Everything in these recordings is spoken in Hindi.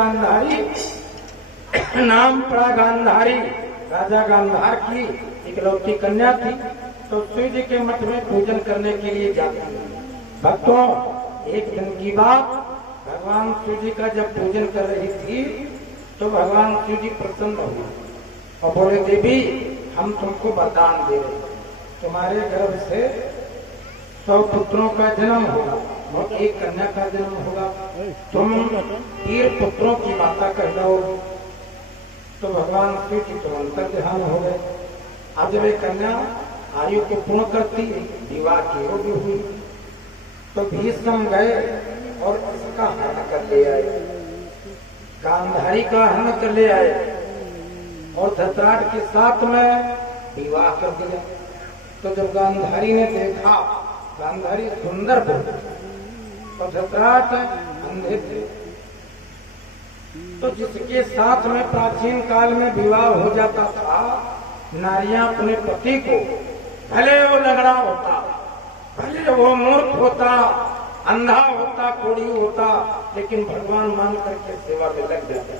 गांधारी नाम पड़ा गांधारी, राजा गांधार की इकलौती कन्या थी। तो शिव जी के मठ में पूजन करने के लिए जाती। भक्तों, एक दिन की बात, भगवान शिव जी का जब पूजन कर रही थी तो भगवान शिव जी प्रसन्न हुए और बोले, देवी हम तुमको वरदान दे रहे, तुम्हारे गर्भ से 100 पुत्रों का जन्म होगा और एक कन्या का जन्म होगा, तुम 3 पुत्रों की माता कहलाओगे। तो भगवान शिव जी तुरंत ध्यान हो गए। अब जब एक कन्या आयु को पूर्ण करती, विवाह की योग्य हुई, तो भीष्म गए और इसका हरण कर ले आए, गांधारी का हरण कर ले आए और धृतराष्ट्र के साथ में विवाह कर दिया। तो जब गांधारी ने देखा, गांधारी सुंदर थी और धृतराष्ट्र अंधे थे, तो जिसके साथ में प्राचीन काल में विवाह हो जाता था, नारियां अपने पति को, भले वो लंगड़ा होता, भले वो मूर्ख होता, अंधा होता, कोढ़ी होता, लेकिन भगवान मान करके सेवा में लग जाता।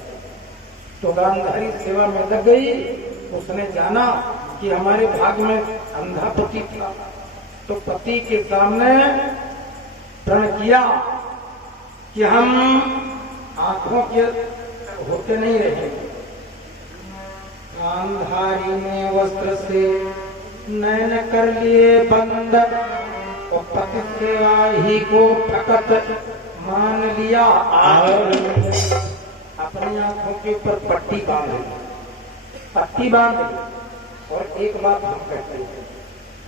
तो गांधारी सेवा में लग गई। उसने जाना कि हमारे भाग में अंधा पति था, तो पति के सामने प्रण किया कि हम आंखों के होते नहीं रहेंगे। गांधारी ने वस्त्र से नयन कर लिए बंद और पति सेवा ही को फकत मान लिया और अपनी आंखों के ऊपर पट्टी बांध और एक बात हम कहते हैं,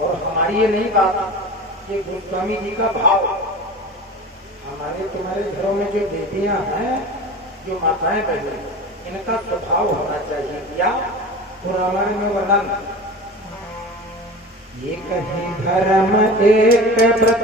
और हमारी ये नहीं बात, ये गोस्वामी जी का भाव। हमारे तुम्हारे घरों में जो देवियां हैं, जो माताएं बहनें, इनका स्वभाव होना चाहिए क्या? तो रामायण में वर्णन, ये कहीं धर्म एक व्रत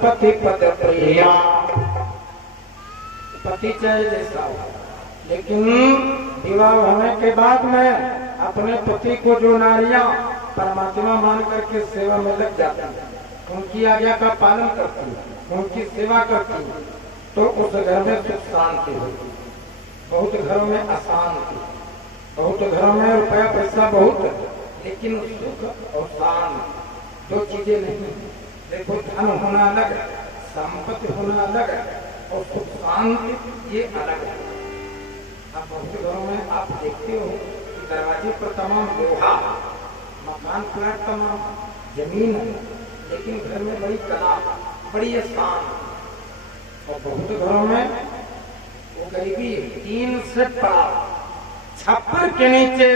पति पद प्रिया। पति चाहे जैसा हो, लेकिन विवाह होने के बाद में अपने पति को जो नारियां परमात्मा मान करके सेवा में लग जाती हैं, उनकी आज्ञा का पालन करती हैं, उनकी सेवा करती हैं, तो उस घर में सुख शांति होती। बहुत घरों में अशांति, बहुत घरों में रुपया पैसा बहुत, लेकिन सुख और शांति 2 चीजें नहीं। देखो, धन होना अलग, संपत्ति होना अलग और सुख शांति ये अलग है। अब बहुत घरों में आप देखते हो कि दरवाजे पर तमाम लोहा, मकान फ्लैट तमाम जमीन है, लेकिन घर में बड़ी कला, बड़ी आसान। और बहुत घरों में वो गरीबी, 3 सेट पड़ा, छप्पर के नीचे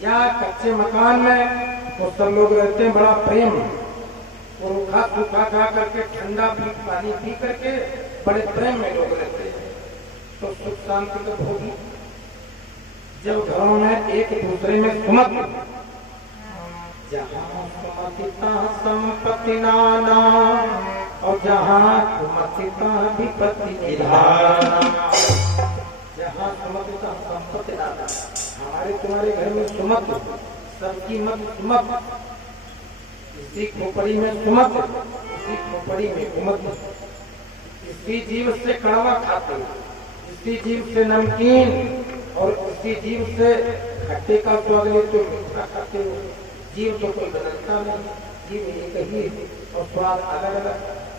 या कच्चे मकान में तो सब लोग रहते हैं, बड़ा प्रेम, और रूखा सूखा खा करके, ठंडा पानी पी करके बड़े प्रेम में लोग रहते हैं। तो सुख शांति तो होगी। जब घरों में एक दूसरे में सुमति, जहाँ सुमतिता संपत्ति नाना और जहाँ सुमतिता विपत्ति निधाना। जहाँ सुमतिता संपत्ति नाना, हमारे तुम्हारे घर में सुमत, सबकी मत सुमत, इसी खोपड़ी में सुमत, इसी खोपड़ी में उमत। इसी जीव से कड़वा खाते, इसी जीव से नमकीन और इसी जीव से खट्टे का स्वाद लेते हो, मीठा खाते हो। जीव तो कोई बदलता नहीं, जीव एक ही है और स्वाद अलग अलग।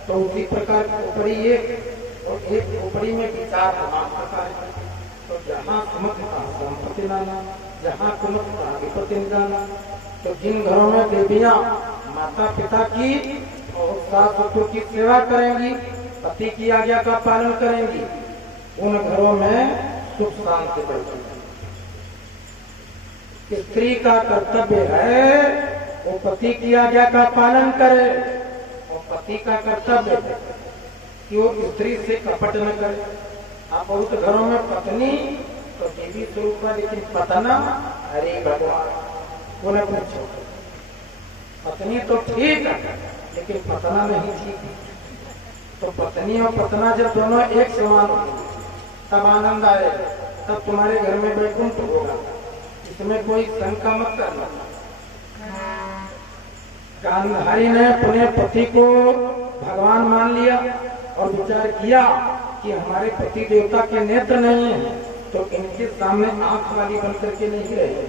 तो उसी प्रकार खोपड़ी एक और एक खोपड़ी में विचार तमाम प्रकार है। तो जहाँ सुमत संपत्ति नाना, जहाँ कुमत विपत्ति निदाना। तो जिन घरों में देवियां माता पिता की और सास ससुर की सेवा करेंगी, पति की आज्ञा का पालन करेंगी, उन घरों में सुख शांति बढ़ती है। स्त्री का कर्तव्य है वो वो पति की आज्ञा का पालन करे, और पति का कर्तव्य है कि वो स्त्री से कपट न करे। आप बहुत घरों में पत्नी तो देवी स्वरूप है, लेकिन पतना, अरे भगवान, वो न पूछो। पत्नी तो ठीक है, लेकिन पतना नहीं ठीक। तो पत्नी और पतना जब दोनों एक समान हो तब आनंद आएगा, तब तुम्हारे घर में वैकुंठ होगा। इसमें कोई शंका मत करना। गांधारी ने अपने पति को भगवान मान लिया और विचार किया कि हमारे पति देवता के नेत्र नहीं है, तो इनके सामने आंख वाली बनकर के नहीं रहे।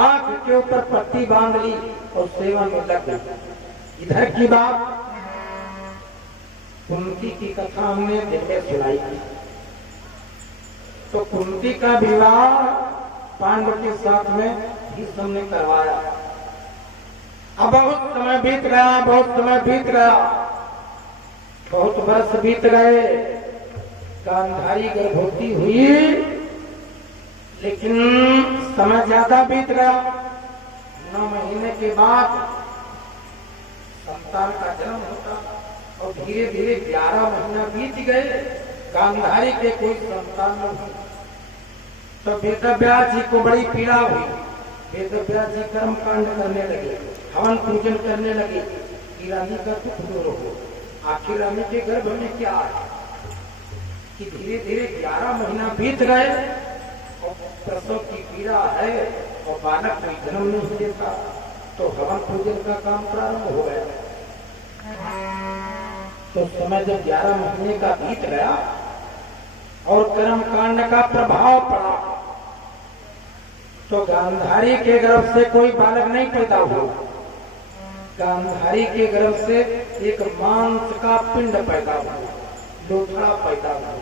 आंख के ऊपर पट्टी बांध ली और सेवा में लग गई। इधर की बात कुंती की कथा हमने दिन में सुनाई थी। तो कुंती का विवाह पांडव के साथ में भीष्म ने करवाया। अब बहुत समय बीत गया, बहुत समय बीत गया, बहुत वर्ष बीत गए। गांधारी गर्भवती हुई, लेकिन समय ज्यादा बीत गया। 9 महीने के बाद संतान का जन्म होता और धीरे धीरे 11 महीना बीत गए, गांधारी के कोई संतान न हुई। तो वेदव्यास जी को बड़ी पीड़ा हुई। वेदव्यास जी कर्म कांड करने लगे, हवन पूजन करने लगे कि रानी का दुख दूर हो। आखिर रानी के गर्भ में क्या है कि धीरे धीरे 11 महीना बीत गए और प्रसव की पीड़ा है और बालक कोई जन्म नहीं देता। तो हवन पूजन का काम प्रारंभ हो गया। तो समय जब 11 महीने का बीत गया और कर्म कांड का प्रभाव पड़ा, तो गांधारी के गर्भ से कोई बालक नहीं पैदा हुआ। गांधारी के गर्भ से एक मांस का पिंड पैदा हुआ, लोथड़ा पैदा हुआ।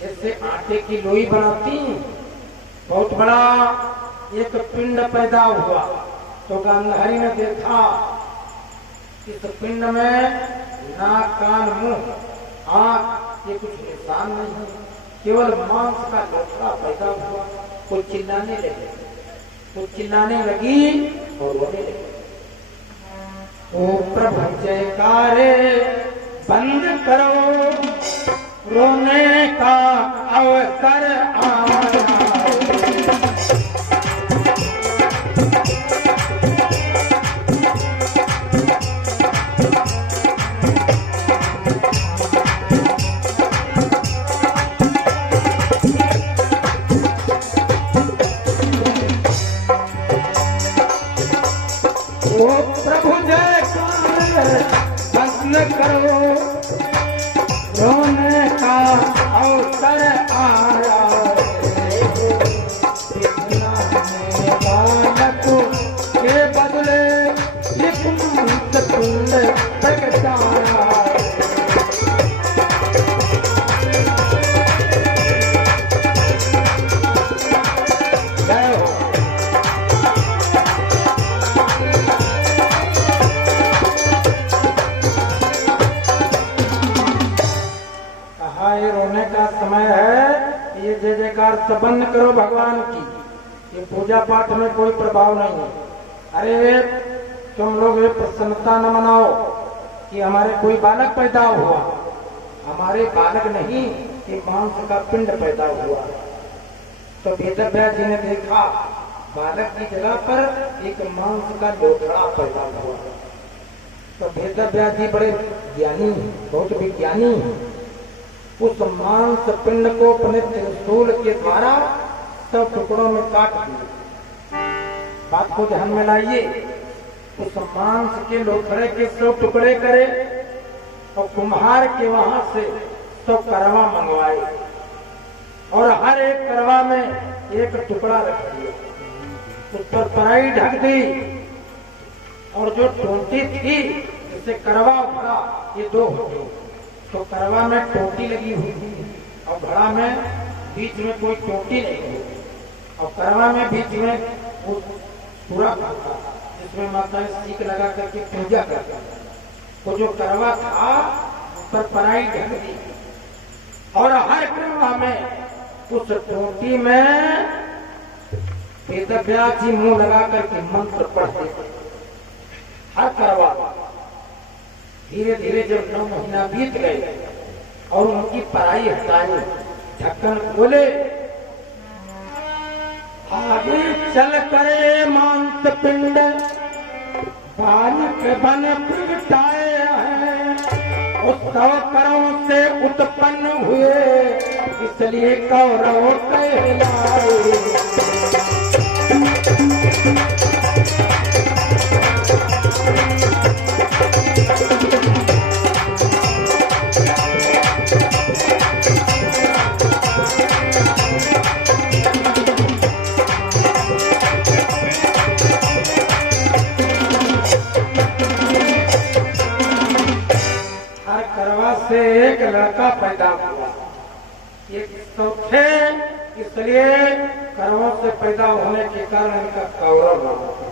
जैसे आटे की लोई बनाती, बहुत बड़ा एक पिंड पैदा हुआ। तो गांधारी ने देखा इस पिंड में नाक, कान, मुंह, आंख, ये कुछ निशान नहीं, केवल मांस का लोथड़ा पैदा हुआ। वो चिल्लाने लगे, वो चिल्लाने लगी और रोने लगी। ओ प्रभु जयकारे बंद करो, रोने का अवसर आया। करो, रोने का अवसर आया। बालक के बदले एक मंत्र पिंड प्रगटाया। जय हो। रोने का समय है, ये जय जयकार संबंध करो भगवान की। ये पूजा पाठ में कोई प्रभाव नहीं है। अरे तुम लोग ये प्रसन्नता न मनाओ कि हमारे कोई बालक पैदा हुआ। हमारे बालक नहीं, ये मांस का पिंड पैदा हुआ। तो वेदव्यास जी ने देखा बालक की जगह पर एक मांस का लोथड़ा पैदा हुआ। तो वेदव्यास जी बड़े ज्ञानी, बहुत विज्ञानी, उस मांस पिंड को अपने त्रिशूल के द्वारा सब टुकड़ों में काट दिए। बात को ध्यान में लाइए। उस मांस के लोथड़े के 100 टुकड़े करे और कुम्हार के वहां से 100 करवा मंगवाए और हर एक करवा में एक टुकड़ा रख दिया। उस पर पराई ढक दी और जो टोंटी थी जिसे करवा भरा, ये 2 होते। तो करवा में टोटी लगी हुई थी और घड़ा में बीच में कोई टोटी नहीं हुई। और करवा में बीच में वो पूरा था जिसमें माताएं सीख लगा करके पूजा करती। वो जो करवा था उस पर पराई ढक दी और हर करवा में उस टोटी में वेदव्यास जी मुंह लगा करके मंत्र पढ़ते। जब 9 महीना बीत गए और उनकी पराई हटाई, ढक्कन खोले, आगे चल करे मांस पिंड बालक बन प्रगटाए हैं, उस 100 करों से उत्पन्न हुए, इसलिए कौरव कहलाए। से एक लड़का पैदा हुआ, एक तो थे, इसलिए कर्मों से पैदा होने के कारण इनका कौरव नाम था।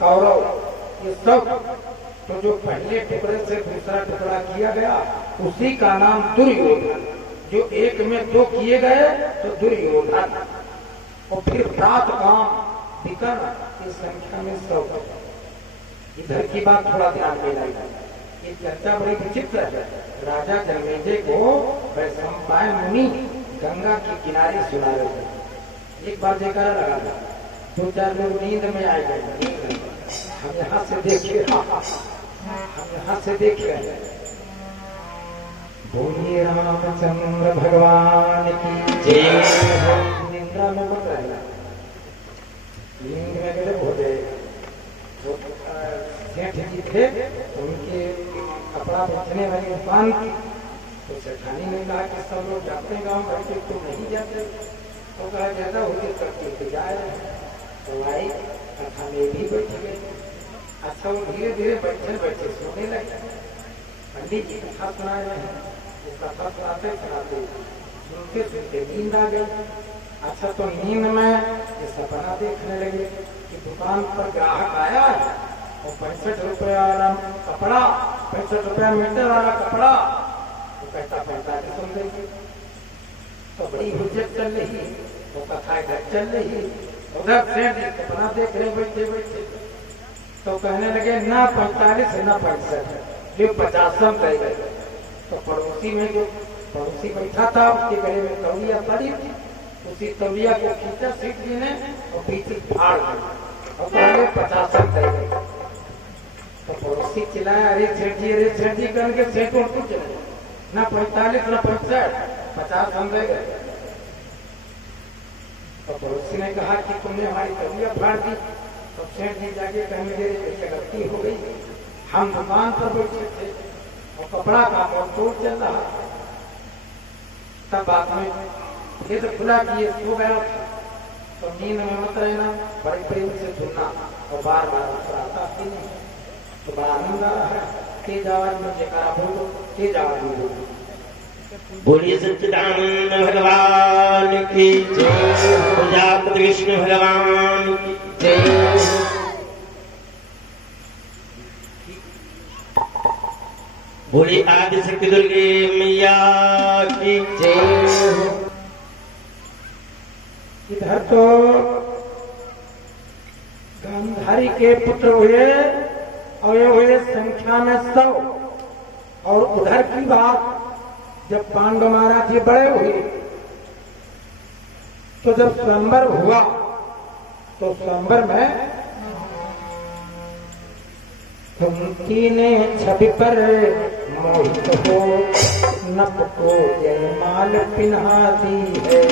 कौरव ये सब तो जो पहले टुकड़े से दूसरा टुकड़ा किया गया उसी का नाम दुर्योधन, जो एक में 2 किए गए तो दुर्योधन, और फिर प्रात काम विकर्ण की संख्या में 100। इधर की बात थोड़ा ध्यान देना, ये चर्चा बड़ी विचित्र है। राजा जन्मेजय को वैशंपायन मुनि गंगा के किनारे सुना रहे थे। एक बार जयकारा लगा था, 2-4 लोग नींद में आए गए, हम यहाँ से देखे, हम यहाँ से देख रहे हैं। बोलिए रामचंद्र भगवान की जय। निंद्रा में मत रहना, नींद में गए बोले सेठ जी थे, उनके कपड़ा बेचने वाली दुकान थी, तो सेठानी ने कहा कि सब लोग जाते हैं गाँव भर के, तुम नहीं जाते? तो कहा ज्यादा होते करके जाए। तो आई कथा में भी बैठ गए। अच्छा, वो धीरे धीरे बैठे बैठे सोने लगे। पंडित जी कथा सुना रहे हैं, वो कथा सुनाते सुनाते सुनते सुनते नींद आ गई। अच्छा, तो नींद में ये सपना देखने लगे कि दुकान पर ग्राहक आया और 65 रुपया वाला कपड़ा, 65 रुपया मीटर वाला कपड़ा, वो कहता 45 देंगे। तो बड़ी हुज्जत चल रही, वो कथा इधर चल रही, उधर से सपना देख रहे बैठे बैठे। तो कहने लगे ना 45 ना 65, जो 50 दे गए। तो पड़ोसी में जो पड़ोसी बैठा था उसके गले में तौलिया पड़ी थी, उसी तौलिया को खींचा सेठ जी ने और पीछे फाड़ दिया और पहले 50 दे गए। तो पड़ोसी चिल्लाया, अरे सेठ जी करके सेठ उनको चले ना 45 ना 65, 50 हम दे गए। तो पड़ोसी ने कहा कि तुमने हमारी तौलिया फाड़ दी। तो सेठ जी जाके कहने लगे गलती हो गई, हम दुकान पर बैठे थे और कपड़ा का तोड़ चल रहा। तब बाद में फिर खुला किए सो गया था। तो नींद में मत रहना, बड़े प्रेम से सुनना और बार बार आता ही नहीं। तो बड़ा आनंद आ रहा है। तेज आवाज में जयकारा बोलो, तेज आवाज में बोलो। बोलिए सच्चिदानंद भगवान की जय, प्रजापति विष्णु भगवान की जय। बोलिए आदि शक्ति दुर्गे मैया की जय। इधर तो गांधारी के पुत्र हुए और ये हुए संख्या में 100। और उधर की बात, जब पांडव महाराज जी बड़े हुए तो जब स्वयंवर हुआ तो स्वयंवर में कुंती ने छवि पर मोहित हो नप को जयमाल पिन्हा दी है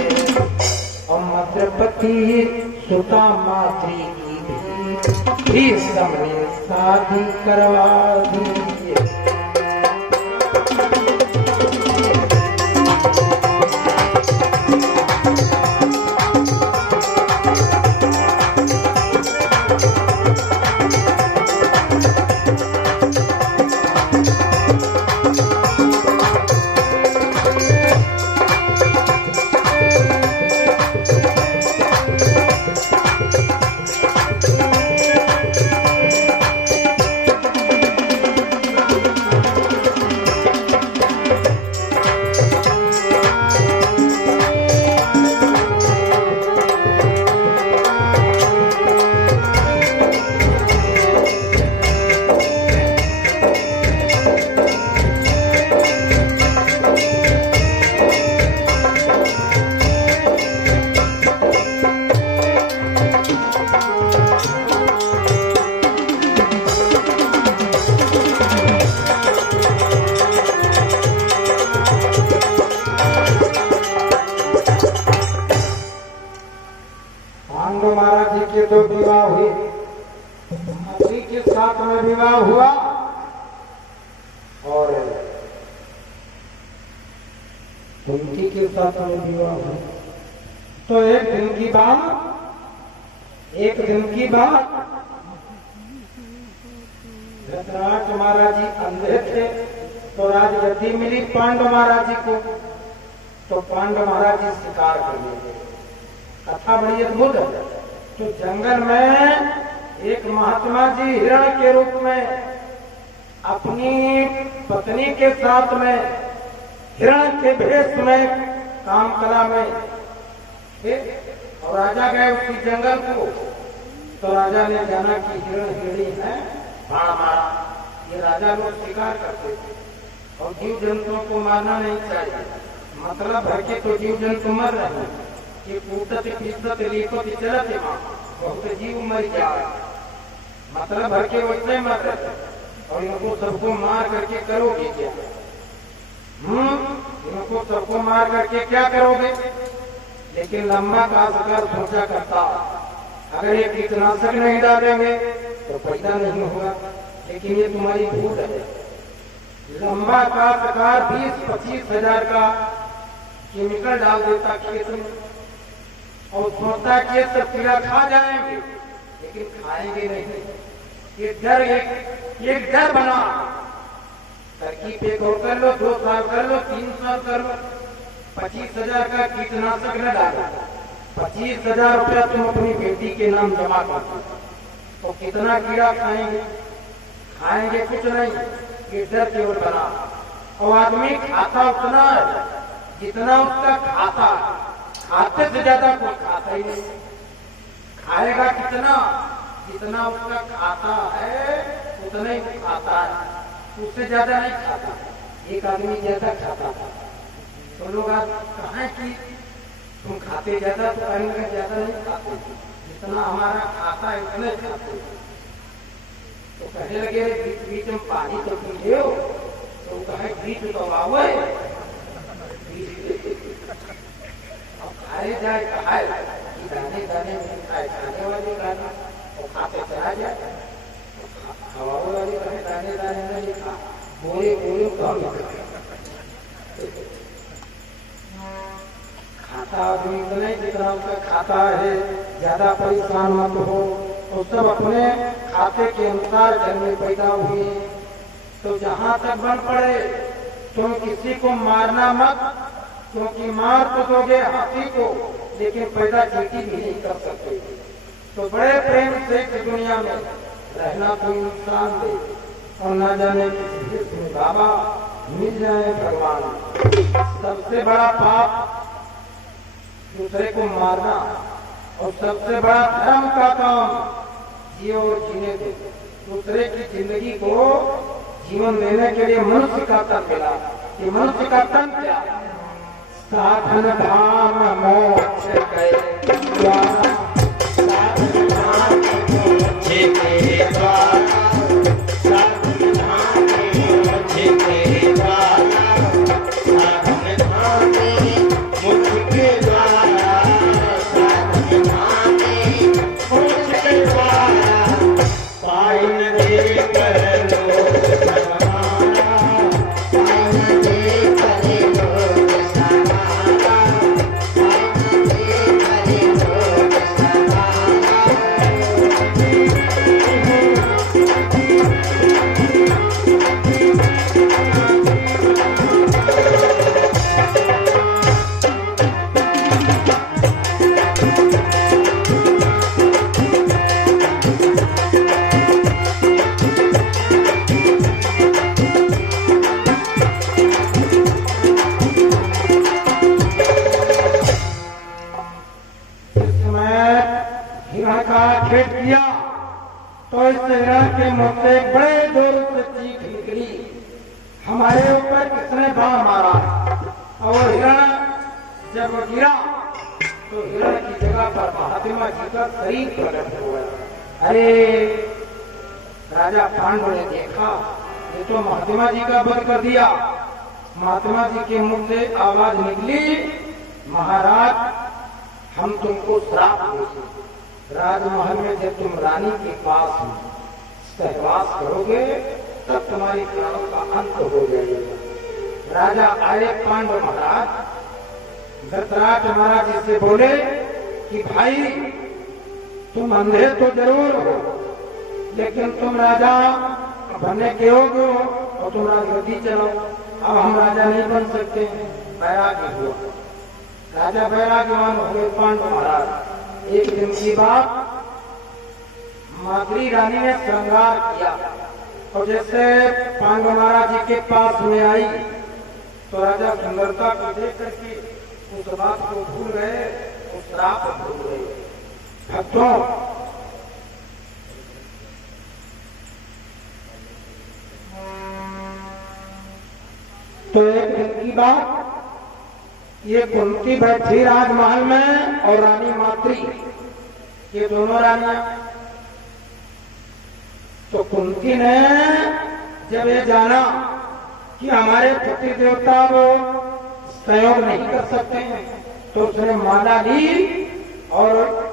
और मद्रपति सुता मातृ की भी सबने शादी करवा दी है। कुंती के साथ में विवाह हुआ और कुंती के साथ में विवाह हुआ। तो एक दिन की बात धृतराष्ट्र महाराज जी अंधे थे, तो राजगद्दी मिली पांडव महाराज जी को। तो पांडव महाराज जी शिकार करने गए। कथा बड़ी अद्भुत है। तो जंगल में एक महात्मा जी हिरण के रूप में अपनी पत्नी के साथ में हिरण के भेष में काम कला में थे और राजा गए उसी जंगल को। तो राजा ने जाना कि हिरण हिरणी है, बाण मारा। ये राजा लोग शिकार करते थे और जीव जंतुओं को मारना नहीं चाहिए। मतलब भर के तो जीव जंतु मर रहे हैं, ये कूटत पीसत लीपत चलत है, बहुत जीव मर जाए। मतलब भर के वैसे मर रहे और इनको सबको मार करके करोगे क्या? इनको सबको मार करके क्या करोगे? लेकिन लंबा काशकार सोचा करता, अगर ये कीटनाशक नहीं डालेंगे तो पैदा नहीं होगा। लेकिन ये तुम्हारी भूल है। लंबा काशकार 20-25 हजार का केमिकल डाल देता खेत में और सोचता कि सब कीड़ा खा जाएंगे, लेकिन खाएंगे नहीं। ये डर बना। तरकीब एक और कर लो, 2 साल कर लो, 3 साल कर लो, 25 हजार का कीटनाशक न डालो। 25 हजार रुपया तुम अपनी बेटी के नाम जमा कर दो, तो कितना कीड़ा खाएंगे? खाएंगे कुछ नहीं। ये डर केवल बना। और आदमी खाता उतना है जितना उसका खाता, खाते से ज्यादा कोई खाता ही नहीं। खाएगा कितना? जितना उसका खाता है उतना ही खाता है, उससे ज्यादा नहीं खाता। एक आदमी ज्यादा खाता था तो लोग आज कहें कि तुम खाते ज्यादा, तो कहेंगे ज्यादा नहीं खाते, जितना हमारा खाता है उतने खाते। तो कहने लगे बीच बीच में पानी तो पीजिए। तो कहे बीच तो आओ, अब खाए जाए खाए कि दाने दाने में खाए, खाने वाले दाने और खाते चला जाए। हवाओं वाले कहे दाने दाने नहीं खा, बोले बोले कम खाता आदमी इतना ही जितना उसका खाता है। ज्यादा परेशान मत हो। तो सब अपने खाते के अनुसार घर में पैदा हुए। तो जहाँ तक बन पड़े तुम किसी को मारना मत, क्योंकि मार तो दोगे हाथी को, लेकिन पैदा चींटी भी नहीं कर सकते। तो बड़े प्रेम से इस दुनिया में रहना तो इंसान दे, और न जाने किसी बाबा मिल जाए भगवान। सबसे बड़ा पाप दूसरे को मारना, और सबसे बड़ा धर्म का काम जियो और जीने दो। दूसरे की जिंदगी को जीवन देने के लिए मनुष्य का तन मिला। ये मनुष्य का तन क्या? साधन धाम मोक्ष के द्वारा, साधन धाम मोक्ष के द्वारा, साधन धाम मोक्ष के द्वारा, साधन धाम मोक्ष के द्वारा, साधन धाम मोक्ष के द्वारा, पाइन दे कर लो समाना, पाइन दे कर लो समाना, पाइन दे कर लो समाना। हिरण का खेत किया तो इस हिरण के मुंह से एक बड़े जोर से चीख निकली, हमारे ऊपर किसने बाण मारा? और हिरण जब गिरा तो हिरण की जगह पर महात्मा जी का शरीर प्रकट हुआ। अरे राजा पांडु ने देखा, ये तो महात्मा जी का वध कर दिया। महात्मा जी के मुंह से आवाज निकली, महाराज हम तुमको श्राप देंगे। राजमहल में जब तुम रानी के पास हो, प्रवास करोगे तब तुम्हारी प्राणों का अंत हो जाएगा। राजा आए पांडव महाराज, धृतराष्ट्र महाराज इससे बोले कि भाई तुम अंधे तो जरूर हो, लेकिन तुम राजा बनने के योग्य हो और तुम राजगद्दी चलो। अब हम राजा नहीं बन सकते। बैराग्य हुआ, राजा बैराग्यवान हुए पांडव महाराज। एक दिन की बात, माद्री रानी ने श्रृंगार किया और जैसे पांडव महाराज जी के पास में आई तो राजा सुंदरता को देख करके उस बात को भूल गए, उस श्राप को भूल गए। भक्तों, तो एक दिन की बात, ये कुंती बैठी राजमहल में और रानी माद्री, ये दोनों रानियां। तो कुंती ने जब ये जाना कि हमारे पति देवता वो सहयोग नहीं कर सकते हैं, तो उसने माला ली और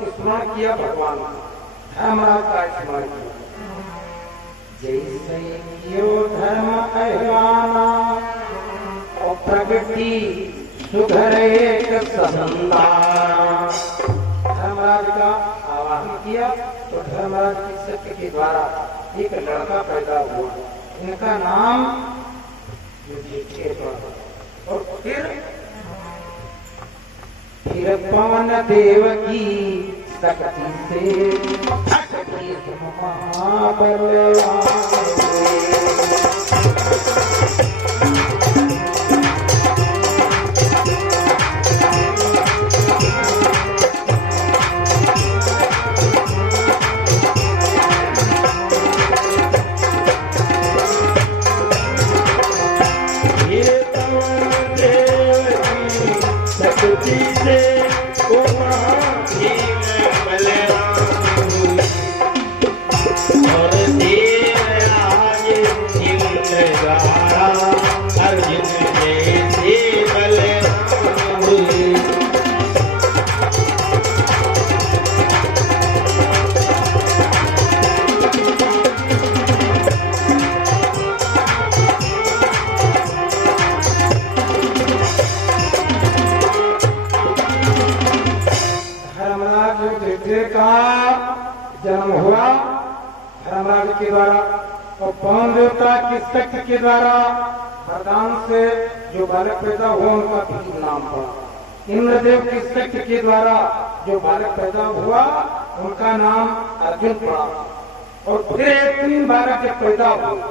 स्मरण किया भगवान का, धर्मराज का स्मरण किया। जैसे यो धर्म अहिलाना और प्रगति सुधर एक संता। धर्मराज का आवाहन किया तो धर्मराज की शक्ति के द्वारा एक लड़का पैदा हुआ। इनका नाम युधिष्ठिर था। और फिर पवन देव की शक्ति से महाबलवान। जन्म हुआ धर्मराज के द्वारा और पवन देवता की शक्ति के द्वारा वरदान से जो बालक पैदा हुआ उनका भीम नाम पड़ा। इंद्रदेव की शक्ति के द्वारा जो बालक पैदा हुआ उनका नाम अर्जुन पड़ा। और फिर 3 बालक जब पैदा हुए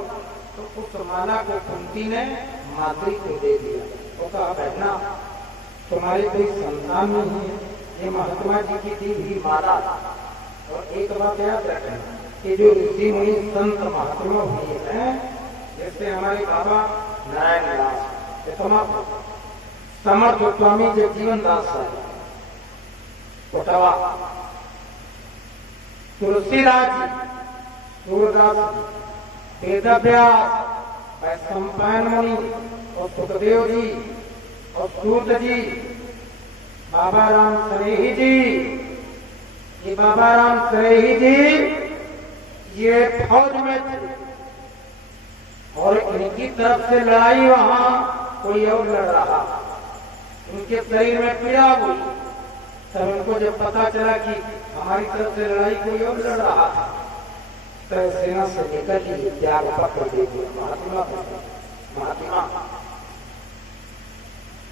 तो उस माला को कुंती ने माद्री को दे दिया। वो कहा, बहना तुम्हारी कोई संतान नहीं है, ये महात्मा जी की दी हुई माला। और एक बात याद रखना कि जो ऋषि मुनि संत महात्मा हुए हैं, जैसे हमारे बाबा नारायण दास, समर्थ स्वामी जगजीवन दास साहब, कोटवा, तुलसीदास जी, सूरदास जी, वेदव्यास, वैशंपायन मुनि और सुखदेव जी और सूत जी, बाबा राम सनेही जी, ये बाबा राम सनेही जी ये फौज में थे और इनकी तरफ से लड़ाई वहां कोई और लड़ रहा, उनके शरीर में पीड़ा हुई। तब उनको जब पता चला कि हमारी तरफ से लड़ाई कोई और लड़ रहा था, तो सेना से निकल ही त्याग पत्र दे दिया। महात्मा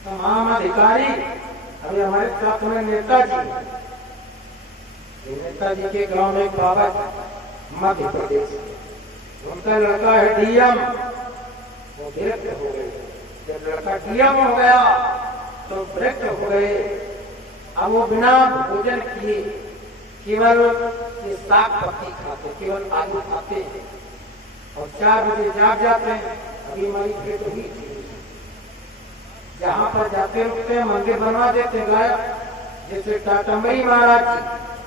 तमाम अधिकारी अभी हमारे साथ में नेताजी के गांव में एक बाबा मध्य प्रदेश, उनका लड़का है डीएम, वो विरक्त हो गए। जब लड़का डीएम हो गया तो विरक्त हो गए। अब वो बिना भोजन किए केवल साग पत्ती खाते, केवल आलू खाते और 4 बजे जाग जाते हैं। अभी हमारी भेंट हुई थी, जहाँ पर जाते रुकते हैं मंदिर बनवा देते गाय, जैसे टाटम्बरी महाराज जी,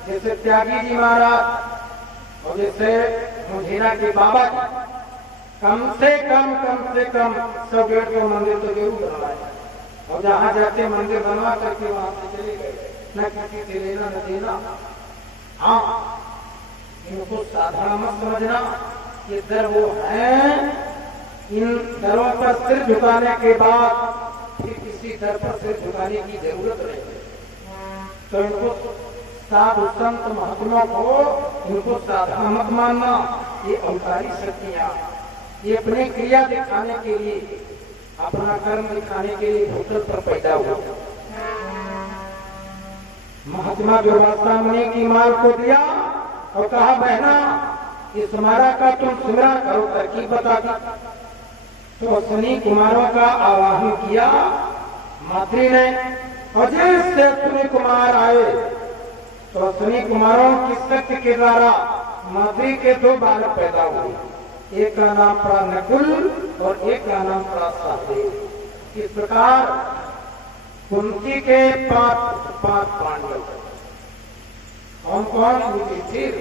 जैसे त्यागी जी महाराज और जैसे मुझेरा के बाबा जी, कम से कम 100-150 मंदिर तो जरूर बनवाए। और जहाँ जाते मंदिर बनवा करके वहां से चले गए, न किसी से लेना न देना। हाँ, इनको साधारण मत समझना ये दर वो है, इन दरों पर सिर झुकाने के बाद फिर किसी दर पर सिर झुकाने की जरूरत नहीं। तो इनको साधु संत महात्मा को इनको साधना मत मानना। ये अवतारी शक्तियां, ये अपनी क्रिया दिखाने के लिए, अपना कर्म दिखाने के लिए भूतल पर पैदा हुआ। महात्मा दुर्वासा मुनि की माल को दिया और कहा, बहना इस माला का तुम सिमरण करो, तरकीब बता दी। तो अश्विनी कुमारों का आवाहन किया मातृ ने, और जैसे अश्विनी कुमार आए तो अश्विनी कुमारों की शक्ति के द्वारा मातृ के दो बालक पैदा हुए। एक का नाम पड़ा नकुल और एक का नाम पड़ा सहदेव। इस प्रकार कुंती के पांच पांडव कौन कौन? युधिष्ठिर,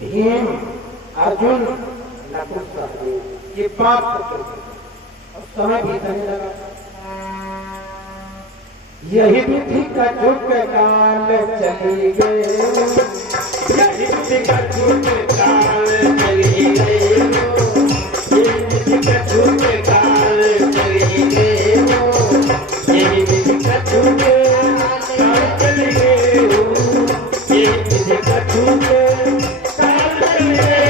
भीम, अर्जुन, नकुल, सहदेव, ये 5 पुत्र। और समय बीतने लगा। यही विधि का झुक काल चली गए, यही विधि का झुक काल चली गए, यही विधि का झुक काल चली गए, यही विधि का झुक काल चली गए, यही विधि का झुक काल चली गए।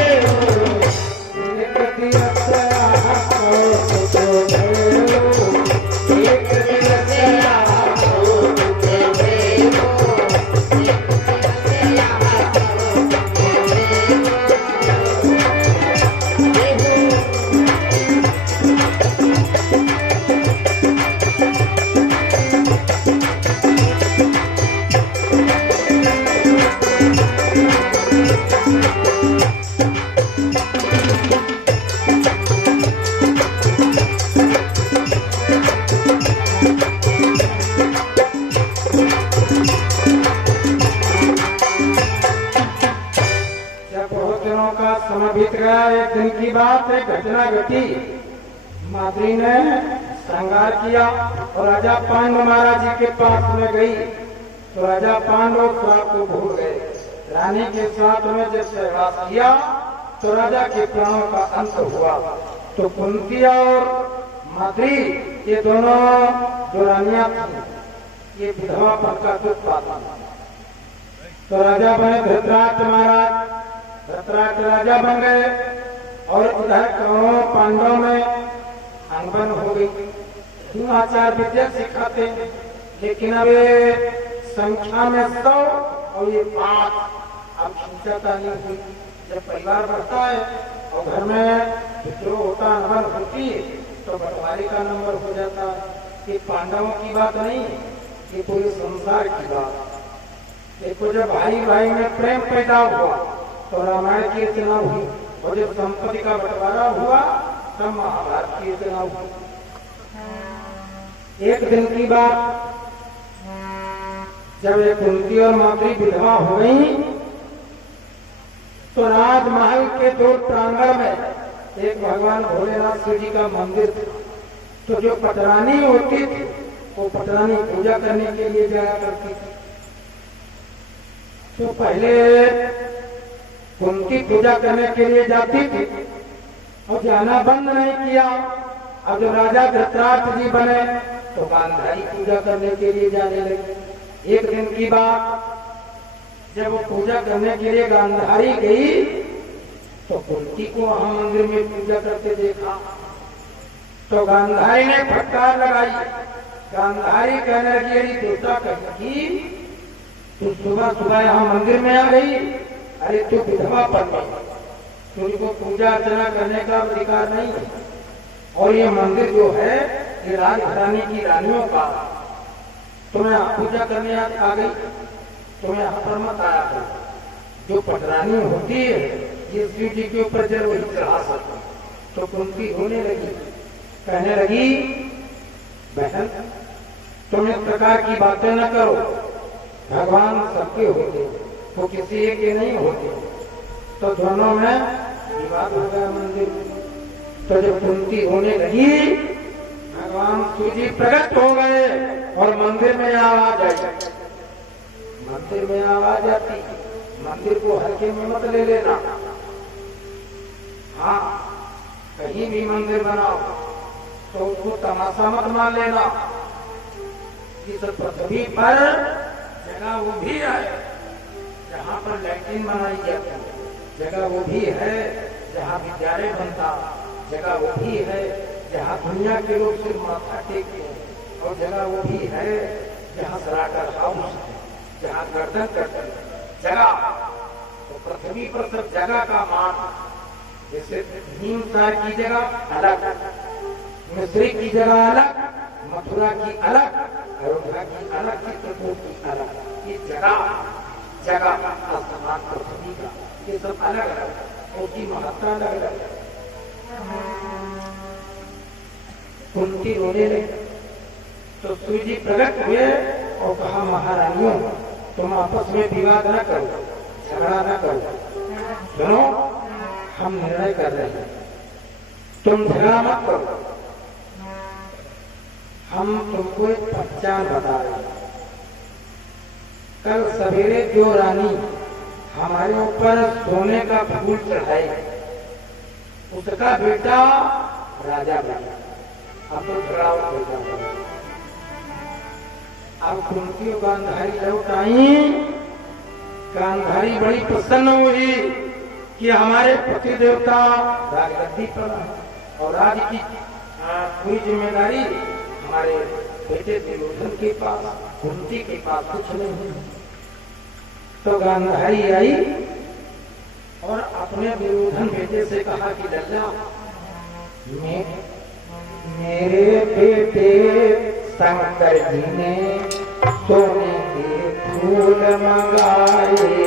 एक दिन की बात है, घटना घटी। माद्री ने श्रृंगार किया और राजा पांडव महाराज जी के पास में गई। तो राजा पांडव श्राप को भूल गए। रानी के साथ में जब सहवास किया तो राजा के प्राणों का अंत हुआ। तो कुंती और माद्री ये दोनों जो रानियां थी, ये विधवापन का दुख पाता। तो राजा बने धृतराष्ट्र महाराज, धृतराष्ट्र राजा बन गए और उधर कौरवों पांडवों में अनबन हो गई। तीन आचार विद्या सिखाते, लेकिन अब संख्या में 100 और ये 5 अब खींचता नहीं हुई। जब परिवार बढ़ता है और घर में विद्रोह होता, अनबन होती है, तो बंटवारे का नंबर हो जाता है। ये पांडवों की बात नहीं, ये पूरे संसार की बात। देखो, जब भाई भाई में प्रेम पैदा हुआ तो रामायण की रचना हुई, और जब संपत्ति का बंटवारा हुआ तब महाभारत की रचना हुई। एक दिन की बात, जब एक कुंती और माद्री विधवा हो गई तो राजमहल के दो प्रांगण में एक भगवान भोलेनाथ शिव जी का मंदिर था। तो जो पटरानी होती थी वो पटरानी पूजा करने के लिए जाया करती थी। तो पहले कुंती पूजा करने के लिए जाती थी और जाना बंद नहीं किया। अब जो राजा धृतराष्ट्र जी बने तो गांधारी पूजा करने के लिए जाने लगे। एक दिन की बात, जब वो पूजा करने के लिए गांधारी गई तो कुंती को वहां मंदिर में पूजा करते देखा। तो गांधारी ने फटकार लगाई। गांधारी कहने लगी, अरे देवता कही तू सुबह सुबह यहाँ मंदिर में आ गई, अरे तू विधवा पन में, तुझको पूजा अर्चना करने का अधिकार नहीं है। और ये मंदिर जो है ये राजघराने की रानियों का, तुम्हें यहाँ पूजा करने आ गई, तुम्हें यहाँ पर मत आया करो। जो पटरानी होती है ये शिव जी के ऊपर जल वही चढ़ा सकती। तो कुंती होने लगी, कहने लगी, बहन तुम इस प्रकार की बातें न करो, भगवान सबके होते, वो किसी एक के नहीं होते। तो दोनों में विवाद हो गया मंदिर में। तो जब कुंती होने लगी, भगवान शिव जी प्रकट हो गए और मंदिर में आवाज आई। मंदिर में आवाज आती, मंदिर को हल्के में मत ले लेना। हाँ, कहीं भी मंदिर बनाओ तो उसको तमाशा मत मान लेना। इस पृथ्वी पर जगह वो भी है जहाँ पर लैट्रिन बनाई जाती है, जगह वो भी है जहाँ विद्यालय बनता, जगह वो भी है जहाँ दुनिया के लोग सिर्फ माथा टेकते हैं, और जगह वो भी है जहाँ सराकर हाउस है, जहाँ गर्दन करते जगह। तो पृथ्वी पर सब जगह का मान, जैसे भीमसार की जगह अलग, मिस्री की जगह अलग, मथुरा की अलग, अयोध्या की अलग, चित्रकूट की अलग। ये जगह आसमान पृथ्वी का ये सब अलग अलग, उसकी महत्ता अलग अलग। कुंती रोने लगे तो सूर्य जी प्रकट हुए और कहा, महारानियों तुम आपस में विवाद न करो, झगड़ा न करो, सुनो हम निर्णय कर रहे हैं, तुम झगड़ा मत करो। हम तुमको एक पहचान बता रहे हैं। कल सवेरे जो रानी हमारे ऊपर सोने का फूल चढ़ाई, उसका बेटा राजा बना। अब तो झगड़ा हो गया। अब कुंती गांधारी लौट आई। गांधारी बड़ी प्रसन्न हुई कि हमारे पति देवता राजगद्दी पर हैं और राज्य की पूरी जिम्मेदारी हमारे बेटे दुर्योधन के पास, कुंती के पास कुछ नहीं। तो गांधारी आई और अपने दुर्योधन बेटे से कहा कि लल्ला, मेरे बेटे शंकर जी ने सोने के फूल मंगाए।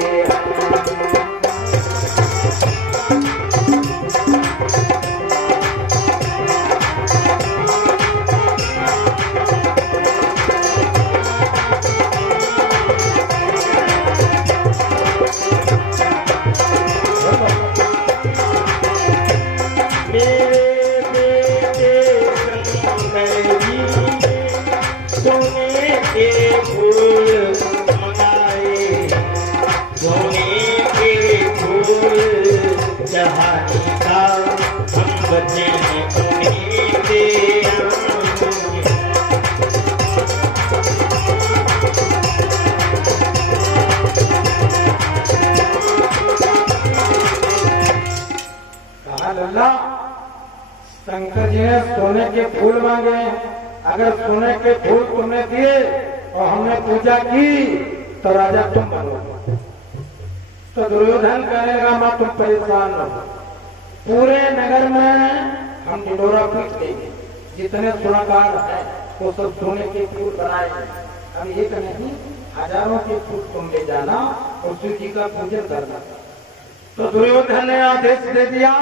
शंकर जी ने सोने के फूल मांगे, अगर सोने के फूल तुमने दिए और हमने पूजा की तो राजा तुम बनोगे। तो दुर्योधन कहने लगा, मां तुम परेशान हो, पूरे नगर में हम ढिंढोरा पीट देंगे, जितने सुनाकार है वो सब सोने के फूल बनाए। अब एक नहीं, हजारों के फूल तुम ले जाना और शिव जी का पूजन करना। तो दुर्योधन ने आदेश दे दिया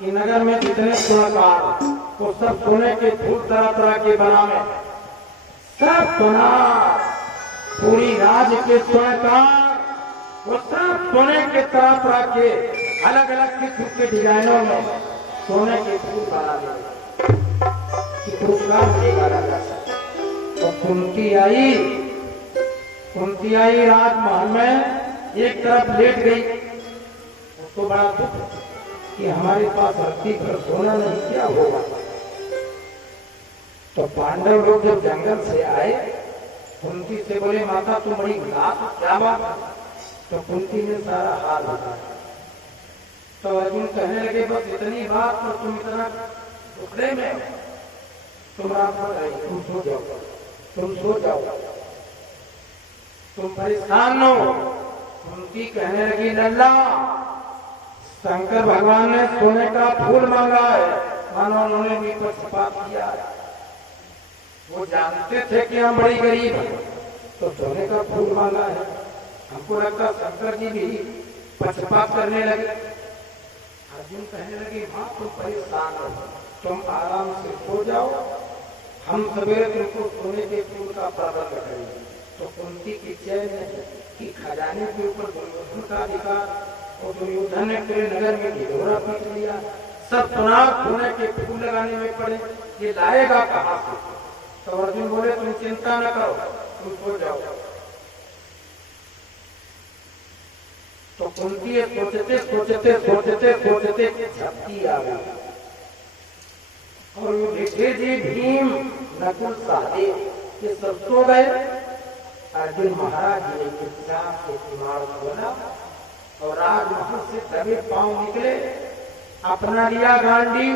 कि नगर में जितने सुनाकार वो सब सोने के फूल तरह तरह के बनावे, सब बना। पूरी राज्य के सुनाकार वो सब सोने के तरह तरह के अलग अलग किस्म के डिजाइनों में सोने के फूल बना दिए कि पुरस्कार देगा राजा। तो कुंती आई राजमहल में एक तरफ लेट गई। उसको बड़ा दुख कि हमारे पास धरती पर सोना नहीं, क्या होगा। तो पांडव लोग जब जंगल से आए, कुंती से बोले, माता तुम बड़ी उदास, क्या बात। तो कुंती ने सारा हाल बताया। तो अर्जुन कहने लगे, बस इतनी बात पर तुम इतना टुकड़े में हो, तुम सो जाओ, तुम सो जाओ, तुम परेशान हो। कुंती कहने लगी, लल्ला शंकर भगवान ने सोने का फूल मांगा है, मानो उन्होंने भी पक्षपात किया है। वो जानते थे कि हम बड़ी गरीब हैं, तो सोने का फूल मांगा है। हमको लगता शंकर जी भी पक्षपात करने लगे। अर्जुन कहने लगे, हाँ तुम परेशान हो, तुम आराम से सो जाओ, हम सवेरे तुमको सोने के फूल का प्रबंध करेंगे। तो कुंती की चैन की खजाने के ऊपर दुर्योधन का अधिकार, और दुर्योधन ने पूरे नगर में ढिंढोरा पीट लिया। सब सुनार सोने के फूल लगाने में पड़े, ये लाएगा कहाँ से। तो अर्जुन बोले, तुम चिंता न करो, तुम सो जाओ। तो कुंती सोचते सोचते सोचते सोचते झपकी आ गई और युधिष्ठिर जी, भीम, नकुल, सहदेव ये सब सो गए। अर्जुन महाराज जी ने चुपचाप से किवाड़ खोला और राजमहल से दबे पांव निकले, अपना लिया गांडी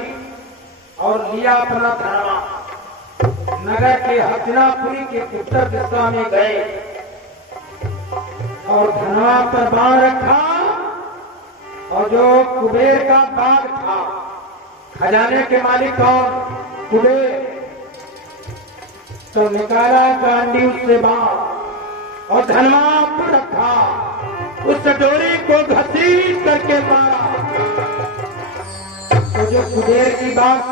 और लिया अपना धर्मा, नगर के हस्तिनापुरी के उत्तर दिशा में गए और धनवा पर बाण रखा और जो कुबेर का बाग था, खजाने के मालिक और कुबेर, तो निकाला गांडी उससे बाण और धनवा पर रखा, उस डोरी को घसीट करके मारा। तो जो कुबेर की बात,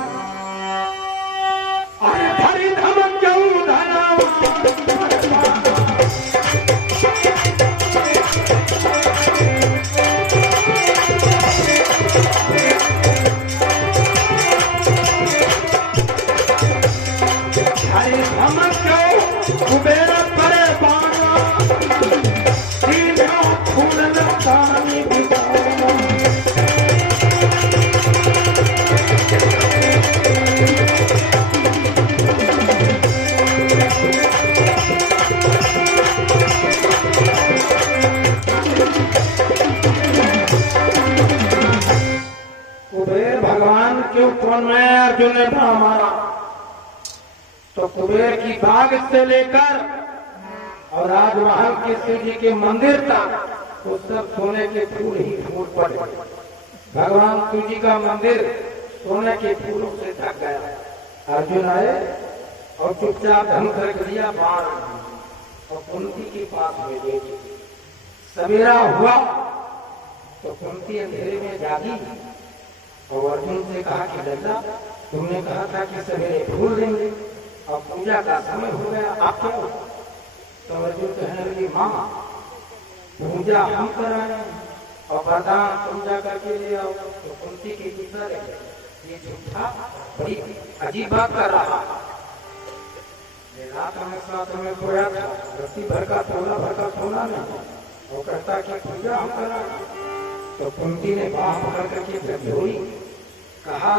अरे भरी धमक क्यों धना, हरी धमक क्यों कुबेर परे बाणा, सीधा फूलन पानी बिगाड़ा। कुबेर भगवान के ऊपर में अर्जुन ने बाण मारा तो कुबेर की बाग से लेकर और राजमहल के शिव जी के मंदिर तक वो सब सोने के फूल ही फूल पड़े। भगवान शिव जी का मंदिर सोने के फूलों से ढक गया। अर्जुन आए और चुपचाप धनुष रख दिया बाण और कुंती के पास में ले गए। सवेरा हुआ तो कुंती अंधेरे में जागी और अर्जुन से कहा कि लल्ला, तुमने कहा था कि सवेरे फूल देंगे और पूजा का समय हो गया, आप क्या? तो अर्जुन कहने लगी, माँ पूजा हम कराए और वरदान पूजा करके ले आओ। तो कुंती की गुस्सा ये झूठा बड़ी अजीब बात कर रहा। रात में साथ में सोया था, रस्सी भर का तोला भर का सोना नहीं, वो कहता कि पूजा हम कराए। तो कुंती ने बाह पकड़ करके झकझोरी, कहा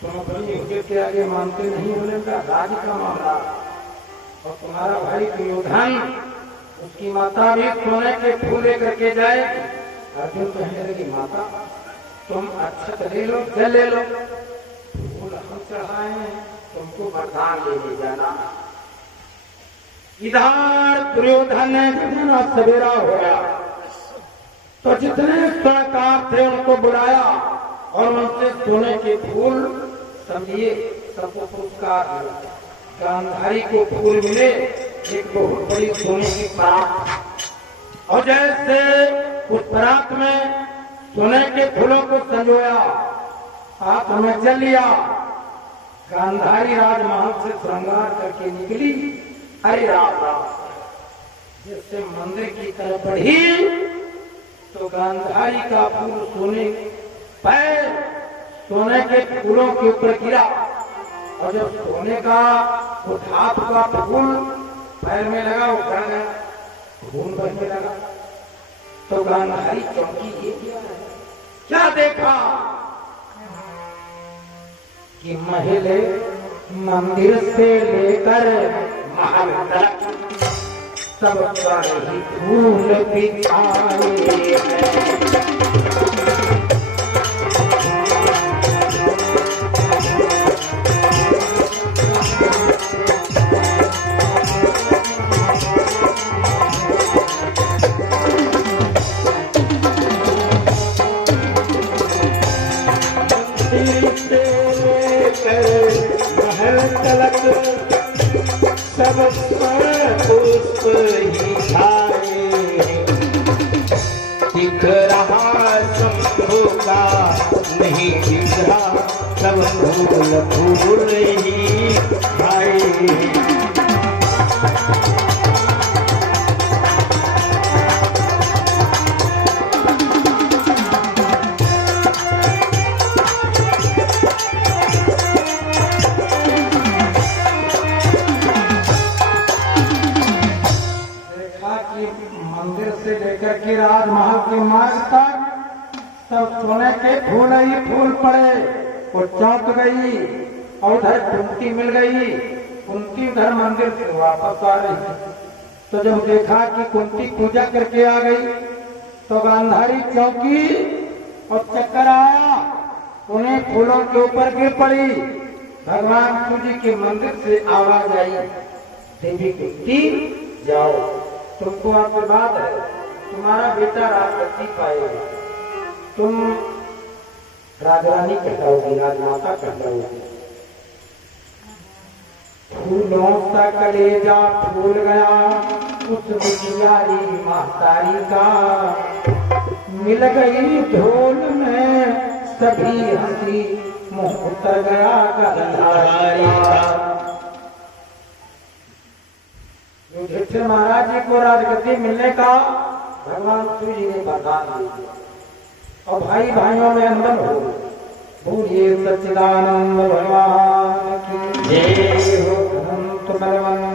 तुम अपनी युद्ध के आगे मानते नहीं होने का राज का मामला और तुम्हारा भाई दुर्योधन, उसकी माता भी सोने के फूल लेकर के जाए। अर्जुन कहने लगी, माता तुम अक्षत ले लो, जल ले लो, फूल हम चढ़ाए, तुमको वरदान ले जाना। इधर दुर्योधन ने जितना सवेरा हो गया तो जितने स्वर्णकार थे उनको बुलाया और उनसे सोने के फूल समझिए सबको पुरस्कार मिला। गांधारी को फूल मिले, एक बहुत बड़ी सोने की परात और जैसे उस परात में सोने के फूलों को संजोया, हाथ में जल लिया। गांधारी राजमहल से श्रृंगार करके निकली, अरे राम राम, जिससे मंदिर की तरफ बढ़ी तो गांधारी का फूल सोने पैर सोने के फूलों के ऊपर गिरा और जब सोने का वो हाथ का फूल पैर में लगा, वो गड़ गया, खून बहने लगा। तो गांधारी चौंकी, ये क्या देखा कि महल मंदिर से लेकर महल तक सब पर ही फूल बिछाए हैं। सब पर पुष्प ही छाए, दिख रहा शंभू का नहीं दिख रहा, सब फूल फूल ही छाए। मंदिर से लेकर के राजमहल के फूल पड़े वो चौंक गई और उधर कुंती मिल गई। कुंती उधर मंदिर से वापस आ रही तो जब देखा कि कुंती पूजा करके आ गई तो गांधारी चौकी और चक्कर आया, उन्हें फूलों के ऊपर गिर पड़ी। भगवान शिव जी के मंदिर से आवाज आई, देवी कुंती जाओ, तुमको आशीर्वाद है, तुम्हारा बेटा राजगद्दी पाएगा, तुम राजरानी कहलाओगी, राजमाता कहलाओगी। फूलों सा कलेजा फूल गया उस बिटियारी महतारी का, मिल गई ढोल में सभी हंसी, मुंह उतर गया गांधारी का। युधिष्ठिर महाराज जी को राजगद्दी मिलने का भगवान शिव जी ने वरदान दिया और भाई भाइयों में अंदर हो। बोलिए सच्चिदानंद भगवान की जय हो। अनंत बलवंत